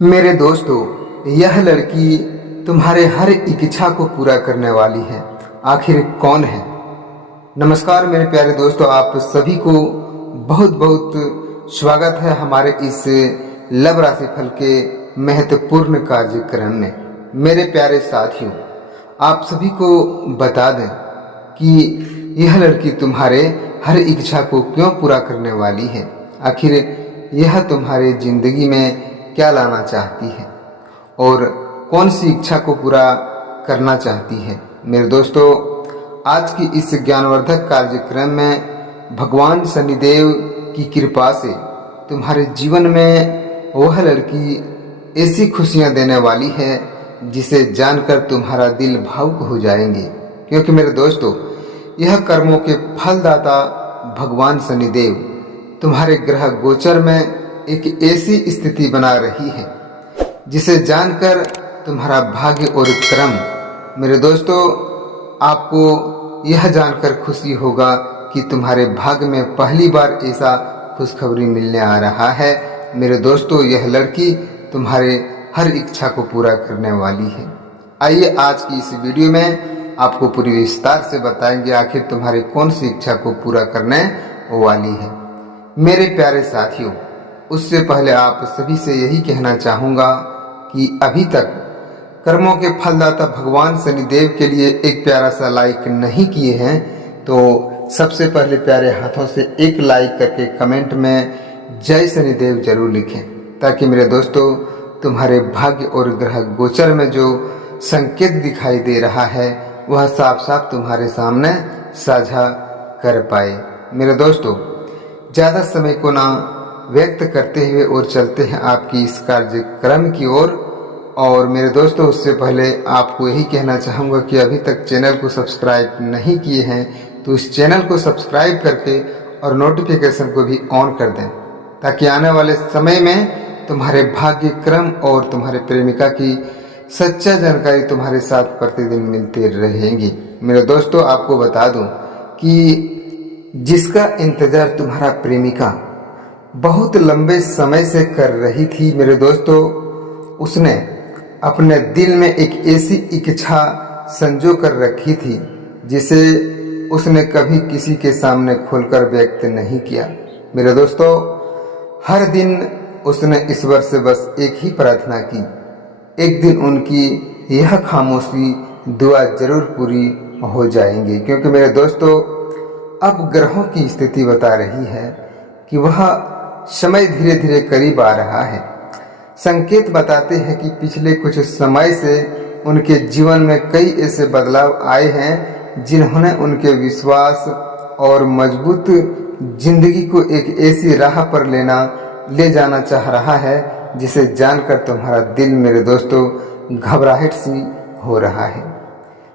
मेरे दोस्तों, यह लड़की तुम्हारे हर इच्छा को पूरा करने वाली है। आखिर कौन है? नमस्कार मेरे प्यारे दोस्तों, आप सभी को बहुत बहुत स्वागत है हमारे इस लव राशिफल के महत्वपूर्ण कार्यक्रम में। मेरे प्यारे साथियों, आप सभी को बता दें कि यह लड़की तुम्हारे हर इच्छा को क्यों पूरा करने वाली है। आखिर यह तुम्हारे जिंदगी में क्या लाना चाहती है और कौन सी इच्छा को पूरा करना चाहती है। मेरे दोस्तों, आज की इस ज्ञानवर्धक कार्यक्रम में भगवान शनिदेव की कृपा से तुम्हारे जीवन में वह लड़की ऐसी खुशियां देने वाली है जिसे जानकर तुम्हारा दिल भावुक हो जाएंगे। क्योंकि मेरे दोस्तों, यह कर्मों के फलदाता भगवान शनिदेव तुम्हारे ग्रह गोचर में एक ऐसी स्थिति बना रही है जिसे जानकर तुम्हारा भाग्य और क्रम, मेरे दोस्तों, आपको यह जानकर खुशी होगा कि तुम्हारे भाग्य में पहली बार ऐसा खुशखबरी मिलने आ रहा है। मेरे दोस्तों, यह लड़की तुम्हारे हर इच्छा को पूरा करने वाली है। आइए आज की इस वीडियो में आपको पूरी विस्तार से बताएंगे आखिर तुम्हारी कौन सी इच्छा को पूरा करने वाली है। मेरे प्यारे साथियों, उससे पहले आप सभी से यही कहना चाहूँगा कि अभी तक कर्मों के फलदाता भगवान शनिदेव के लिए एक प्यारा सा लाइक नहीं किए हैं तो सबसे पहले प्यारे हाथों से एक लाइक करके कमेंट में जय शनिदेव जरूर लिखें, ताकि मेरे दोस्तों तुम्हारे भाग्य और ग्रह गोचर में जो संकेत दिखाई दे रहा है वह साफ साफ तुम्हारे सामने साझा कर पाए। मेरे दोस्तों, ज़्यादा समय को ना व्यक्त करते हुए और चलते हैं आपकी इस कार्यक्रम की ओर। और मेरे दोस्तों, उससे पहले आपको यही कहना चाहूँगा कि अभी तक चैनल को सब्सक्राइब नहीं किए हैं तो इस चैनल को सब्सक्राइब करके और नोटिफिकेशन को भी ऑन कर दें, ताकि आने वाले समय में तुम्हारे भाग्य क्रम और तुम्हारे प्रेमिका की सच्चा जानकारी तुम्हारे साथ प्रतिदिन मिलते रहेंगी। मेरे दोस्तों, आपको बता दूं कि जिसका इंतजार तुम्हारा प्रेमिका बहुत लंबे समय से कर रही थी, मेरे दोस्तों, उसने अपने दिल में एक ऐसी इच्छा संजो कर रखी थी जिसे उसने कभी किसी के सामने खोलकर व्यक्त नहीं किया। मेरे दोस्तों, हर दिन उसने ईश्वर से बस एक ही प्रार्थना की, एक दिन उनकी यह खामोशी दुआ जरूर पूरी हो जाएंगी। क्योंकि मेरे दोस्तों, अब ग्रहों की स्थिति बता रही है कि वह समय धीरे धीरे करीब आ रहा है। संकेत बताते हैं कि पिछले कुछ समय से उनके जीवन में कई ऐसे बदलाव आए हैं जिन्होंने उनके विश्वास और मजबूत जिंदगी को एक ऐसी राह पर ले जाना चाह रहा है जिसे जानकर तुम्हारा दिल, मेरे दोस्तों, घबराहट सी हो रहा है।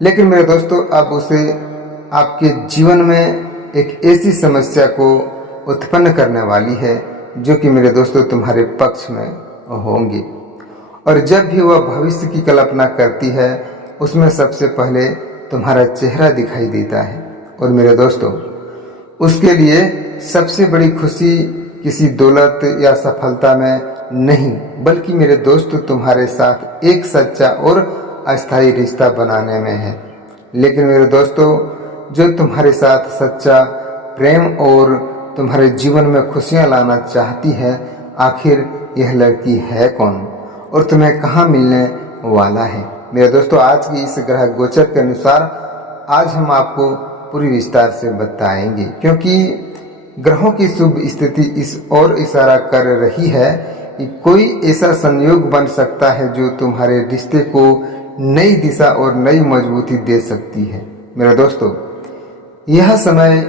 लेकिन मेरे दोस्तों, अब उसे आपके जीवन में एक ऐसी समस्या को उत्पन्न करने वाली है जो कि मेरे दोस्तों तुम्हारे पक्ष में होंगी। और जब भी वह भविष्य की कल्पना करती है उसमें सबसे पहले तुम्हारा चेहरा दिखाई देता है। और मेरे दोस्तों, उसके लिए सबसे बड़ी खुशी किसी दौलत या सफलता में नहीं, बल्कि मेरे दोस्तों तुम्हारे साथ एक सच्चा और अस्थायी रिश्ता बनाने में है। लेकिन मेरे दोस्तों, जो तुम्हारे साथ सच्चा प्रेम और तुम्हारे जीवन में खुशियां लाना चाहती है, आखिर यह लड़की है कौन और तुम्हें कहाँ मिलने वाला है। मेरे दोस्तों, आज की इस ग्रह गोचर के अनुसार आज हम आपको पूरी विस्तार से बताएंगे, क्योंकि ग्रहों की शुभ स्थिति इस ओर इशारा कर रही है कि कोई ऐसा संयोग बन सकता है जो तुम्हारे रिश्ते को नई दिशा और नई मजबूती दे सकती है। मेरे दोस्तों, यह समय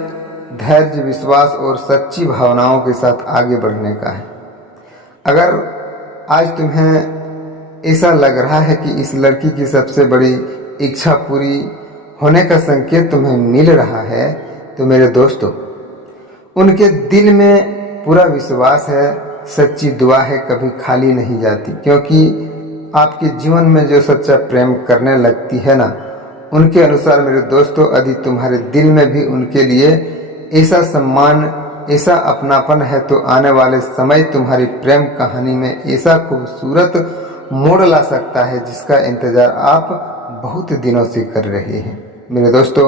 धैर्य, विश्वास और सच्ची भावनाओं के साथ आगे बढ़ने का है। अगर आज तुम्हें ऐसा लग रहा है कि इस लड़की की सबसे बड़ी इच्छा पूरी होने का संकेत तुम्हें मिल रहा है तो मेरे दोस्तों, उनके दिल में पूरा विश्वास है, सच्ची दुआ है, कभी खाली नहीं जाती। क्योंकि आपके जीवन में जो सच्चा प्रेम करने लगती है ना, उनके अनुसार मेरे दोस्तों, यदि तुम्हारे दिल में भी उनके लिए ऐसा सम्मान, ऐसा अपनापन है तो आने वाले समय तुम्हारी प्रेम कहानी में ऐसा खूबसूरत मोड़ ला सकता है जिसका इंतज़ार आप बहुत दिनों से कर रहे हैं। मेरे दोस्तों,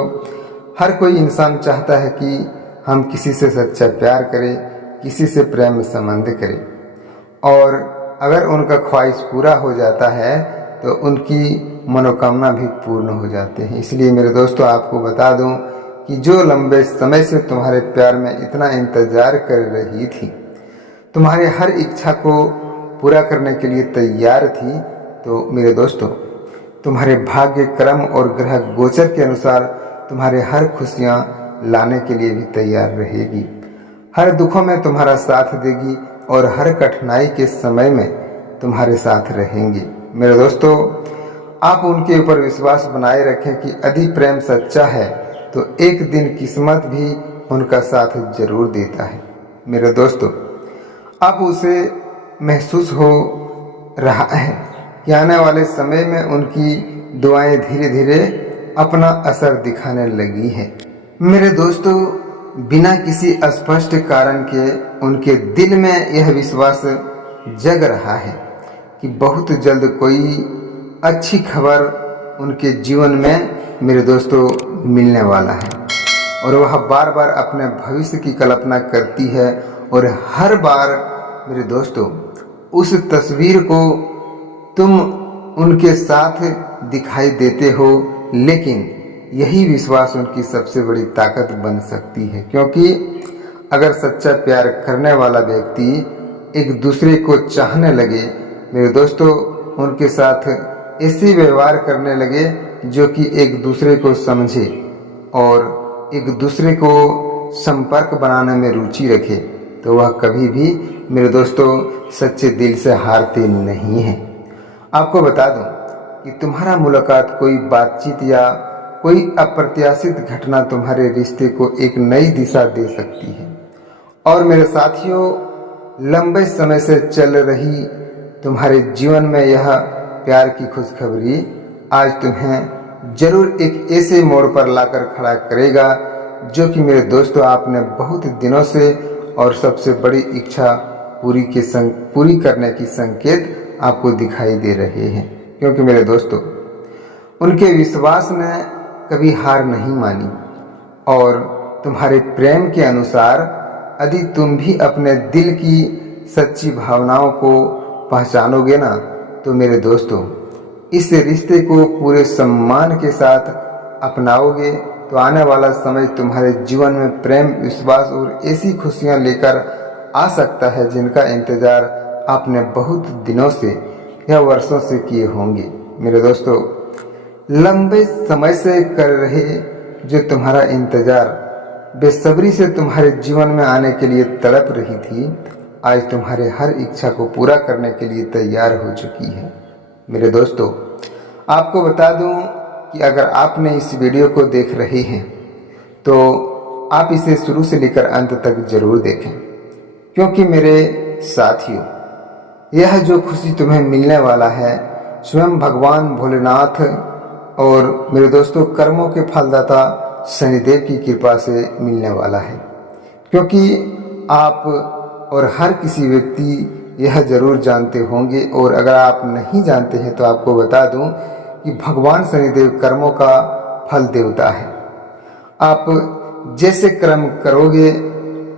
हर कोई इंसान चाहता है कि हम किसी से सच्चा प्यार करें, किसी से प्रेम संबंध करें, और अगर उनका ख्वाहिश पूरा हो जाता है तो उनकी मनोकामना भी पूर्ण हो जाते हैं। इसलिए मेरे दोस्तों, आपको बता दूं कि जो लंबे समय से तुम्हारे प्यार में इतना इंतज़ार कर रही थी, तुम्हारे हर इच्छा को पूरा करने के लिए तैयार थी, तो मेरे दोस्तों, तुम्हारे भाग्य, कर्म और ग्रह गोचर के अनुसार तुम्हारे हर खुशियाँ लाने के लिए भी तैयार रहेगी, हर दुखों में तुम्हारा साथ देगी और हर कठिनाई के समय में तुम्हारे साथ रहेंगी। मेरे दोस्तों, आप उनके ऊपर विश्वास बनाए रखें कि यदि प्रेम सच्चा है तो एक दिन किस्मत भी उनका साथ जरूर देता है। मेरे दोस्तों, अब उसे महसूस हो रहा है कि आने वाले समय में उनकी दुआएं धीरे धीरे अपना असर दिखाने लगी है। मेरे दोस्तों, बिना किसी स्पष्ट कारण के उनके दिल में यह विश्वास जग रहा है कि बहुत जल्द कोई अच्छी खबर उनके जीवन में मेरे दोस्तों मिलने वाला है, और वह बार बार अपने भविष्य की कल्पना करती है, और हर बार मेरे दोस्तों उस तस्वीर को तुम उनके साथ दिखाई देते हो, लेकिन यही विश्वास उनकी सबसे बड़ी ताकत बन सकती है। क्योंकि अगर सच्चा प्यार करने वाला व्यक्ति एक दूसरे को चाहने लगे, मेरे दोस्तों, उनके साथ ऐसे व्यवहार करने लगे जो कि एक दूसरे को समझे और एक दूसरे को संपर्क बनाने में रुचि रखे, तो वह कभी भी मेरे दोस्तों सच्चे दिल से हारते नहीं हैं। आपको बता दूं कि तुम्हारा मुलाकात, कोई बातचीत या कोई अप्रत्याशित घटना तुम्हारे रिश्ते को एक नई दिशा दे सकती है। और मेरे साथियों, लंबे समय से चल रही तुम्हारे जीवन में यह प्यार की खुशखबरी आज तुम्हें जरूर एक ऐसे मोड़ पर लाकर खड़ा करेगा जो कि मेरे दोस्तों आपने बहुत दिनों से और सबसे बड़ी इच्छा पूरी करने की संकेत आपको दिखाई दे रहे हैं। क्योंकि मेरे दोस्तों, उनके विश्वास ने कभी हार नहीं मानी, और तुम्हारे प्रेम के अनुसार यदि तुम भी अपने दिल की सच्ची भावनाओं को पहचानोगे ना, तो मेरे दोस्तों इस रिश्ते को पूरे सम्मान के साथ अपनाओगे, तो आने वाला समय तुम्हारे जीवन में प्रेम, विश्वास और ऐसी खुशियां लेकर आ सकता है जिनका इंतजार आपने बहुत दिनों से या वर्षों से किए होंगे। मेरे दोस्तों, लंबे समय से कर रहे जो तुम्हारा इंतजार बेसब्री से तुम्हारे जीवन में आने के लिए तड़प रही थी, आज तुम्हारे हर इच्छा को पूरा करने के लिए तैयार हो चुकी है। मेरे दोस्तों, आपको बता दूं कि अगर आपने इस वीडियो को देख रहे हैं तो आप इसे शुरू से लेकर अंत तक जरूर देखें, क्योंकि मेरे साथियों, यह जो खुशी तुम्हें मिलने वाला है स्वयं भगवान भोलेनाथ और मेरे दोस्तों कर्मों के फलदाता शनिदेव की कृपा से मिलने वाला है। क्योंकि आप और हर किसी व्यक्ति यह जरूर जानते होंगे, और अगर आप नहीं जानते हैं तो आपको बता दूं कि भगवान शनिदेव कर्मों का फल देवता है। आप जैसे कर्म करोगे,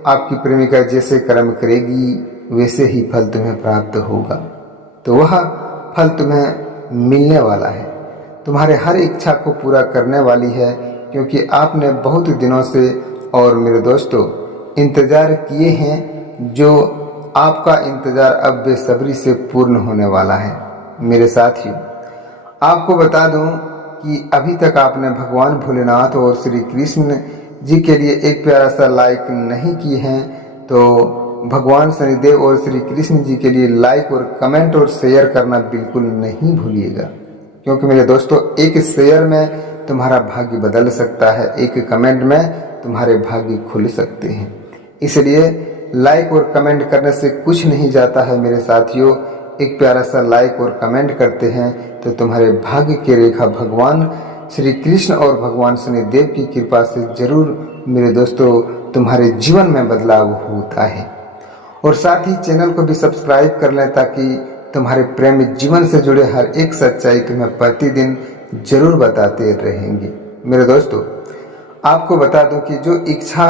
आपकी प्रेमिका जैसे कर्म करेगी, वैसे ही फल तुम्हें प्राप्त होगा। तो वह फल तुम्हें मिलने वाला है, तुम्हारे हर इच्छा को पूरा करने वाली है, क्योंकि आपने बहुत दिनों से और मेरे दोस्तों इंतज़ार किए हैं, जो आपका इंतज़ार अब बेसब्री से पूर्ण होने वाला है। मेरे साथियों, आपको बता दूं कि अभी तक आपने भगवान भोलेनाथ और श्री कृष्ण जी के लिए एक प्यारा सा लाइक नहीं किए हैं, तो भगवान शनिदेव और श्री कृष्ण जी के लिए लाइक और कमेंट और शेयर करना बिल्कुल नहीं भूलिएगा। क्योंकि मेरे दोस्तों, एक शेयर में तुम्हारा भाग्य बदल सकता है, एक कमेंट में तुम्हारे भाग्य खुल सकते हैं। इसलिए लाइक और कमेंट करने से कुछ नहीं जाता है मेरे साथियों। एक प्यारा सा लाइक और कमेंट करते हैं तो तुम्हारे भाग्य की रेखा भगवान श्री कृष्ण और भगवान शनिदेव की कृपा से जरूर मेरे दोस्तों तुम्हारे जीवन में बदलाव होता है। और साथ ही चैनल को भी सब्सक्राइब कर लें ताकि तुम्हारे प्रेम जीवन से जुड़े हर एक सच्चाई तुम्हें प्रतिदिन जरूर बताते रहेंगे। मेरे दोस्तों, आपको बता दूं कि जो इच्छा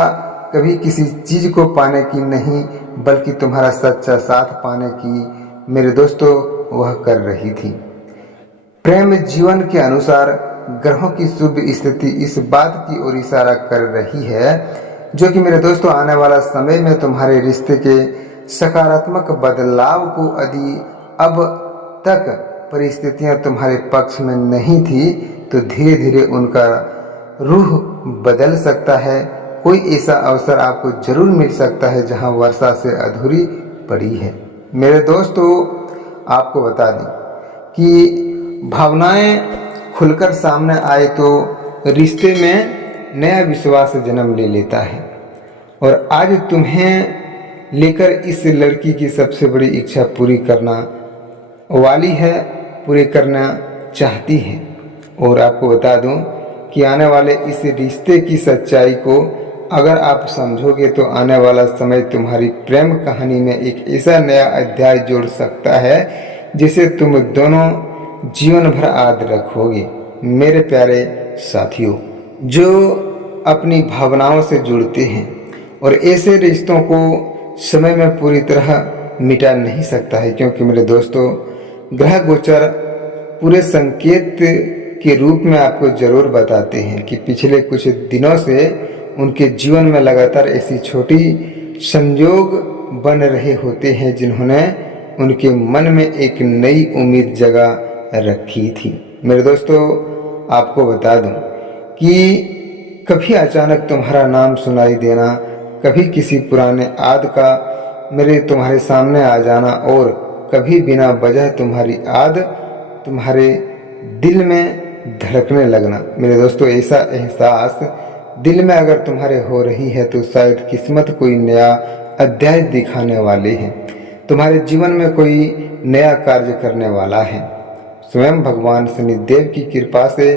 कभी किसी चीज को पाने की नहीं बल्कि तुम्हारा सच्चा साथ पाने की, मेरे दोस्तों, वह कर रही थी। प्रेम जीवन के अनुसार ग्रहों की शुभ स्थिति इस बात की ओर इशारा कर रही है जो कि मेरे दोस्तों आने वाला समय में तुम्हारे रिश्ते के सकारात्मक बदलाव को यदि अब तक परिस्थितियां तुम्हारे पक्ष में नहीं थी तो धीरे धीरे उनका रुख बदल सकता है। कोई ऐसा अवसर आपको जरूर मिल सकता है जहां वर्षा से अधूरी पड़ी है। मेरे दोस्तों, आपको बता दें कि भावनाएं खुलकर सामने आए तो रिश्ते में नया विश्वास जन्म ले लेता है। और आज तुम्हें लेकर इस लड़की की सबसे बड़ी इच्छा पूरी करना वाली है, पूरी करना चाहती है। और आपको बता दूं कि आने वाले इस रिश्ते की सच्चाई को अगर आप समझोगे तो आने वाला समय तुम्हारी प्रेम कहानी में एक ऐसा नया अध्याय जोड़ सकता है जिसे तुम दोनों जीवन भर याद रखोगे। मेरे प्यारे साथियों, जो अपनी भावनाओं से जुड़ते हैं और ऐसे रिश्तों को समय में पूरी तरह मिटा नहीं सकता है, क्योंकि मेरे दोस्तों ग्रह गोचर पूरे संकेत के रूप में आपको जरूर बताते हैं कि पिछले कुछ दिनों से उनके जीवन में लगातार ऐसी छोटी संयोग बन रहे होते हैं जिन्होंने उनके मन में एक नई उम्मीद जगा रखी थी। मेरे दोस्तों, आपको बता दूं कि कभी अचानक तुम्हारा नाम सुनाई देना, कभी किसी पुराने याद का तुम्हारे सामने आ जाना और कभी बिना वजह तुम्हारी याद तुम्हारे दिल में धड़कने लगना। मेरे दोस्तों, ऐसा एहसास दिल में अगर तुम्हारे हो रही है तो शायद किस्मत कोई नया अध्याय दिखाने वाली है, तुम्हारे जीवन में कोई नया कार्य करने वाला है। स्वयं भगवान शनिदेव की कृपा से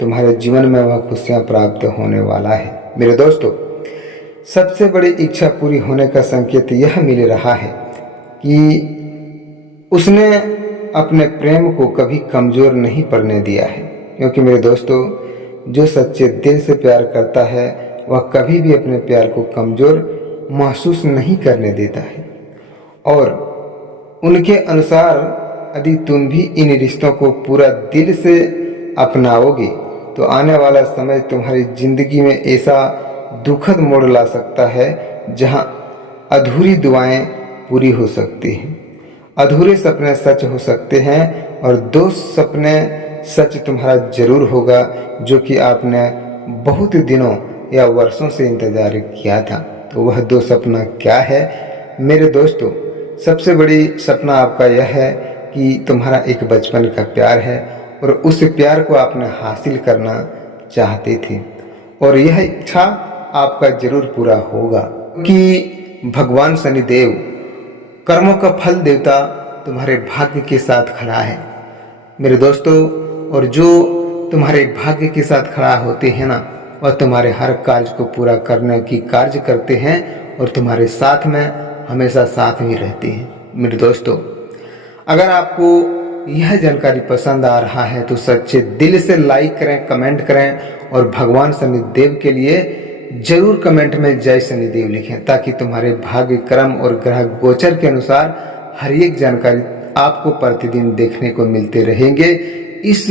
तुम्हारे जीवन में वह खुशियां प्राप्त होने वाला है। मेरे दोस्तों, सबसे बड़ी इच्छा पूरी होने का संकेत यह मिल रहा है कि उसने अपने प्रेम को कभी कमजोर नहीं पड़ने दिया है, क्योंकि मेरे दोस्तों जो सच्चे दिल से प्यार करता है वह कभी भी अपने प्यार को कमजोर महसूस नहीं करने देता है। और उनके अनुसार यदि तुम भी इन रिश्तों को पूरा दिल से अपनाओगे तो आने वाला समय तुम्हारी जिंदगी में ऐसा दुखद मोड़ ला सकता है जहां अधूरी दुआएं पूरी हो सकती हैं, अधूरे सपने सच हो सकते हैं और दो सपने सच तुम्हारा जरूर होगा जो कि आपने बहुत दिनों या वर्षों से इंतजार किया था। तो वह दो सपना क्या है? मेरे दोस्तों, सबसे बड़ी सपना आपका यह है कि तुम्हारा एक बचपन का प्यार है और उस प्यार को आपने हासिल करना चाहते थे और यह इच्छा आपका जरूर पूरा होगा कि भगवान शनिदेव कर्मों का फल देवता तुम्हारे भाग्य के साथ खड़ा है। मेरे दोस्तों, और जो तुम्हारे भाग्य के साथ खड़ा होते हैं ना, वह तुम्हारे हर कार्य को पूरा करने की कार्य करते हैं और तुम्हारे साथ में हमेशा साथ में रहते हैं। मेरे दोस्तों, अगर आपको यह जानकारी पसंद आ रहा है तो सच्चे दिल से लाइक करें, कमेंट करें और भगवान शनिदेव के लिए जरूर कमेंट में जय शनिदेव लिखें ताकि तुम्हारे भाग्य, कर्म और ग्रह गोचर के अनुसार हर एक जानकारी आपको प्रतिदिन देखने को मिलते रहेंगे इस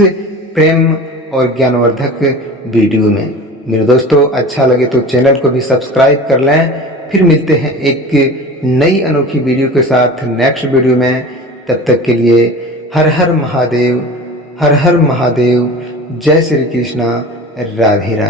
प्रेम और ज्ञानवर्धक वीडियो में। मेरे दोस्तों, अच्छा लगे तो चैनल को भी सब्सक्राइब कर लें। फिर मिलते हैं एक नई अनोखी वीडियो के साथ नेक्स्ट वीडियो में। तब तक के लिए हर हर महादेव, हर हर महादेव, जय श्री कृष्णा, राधे राधे।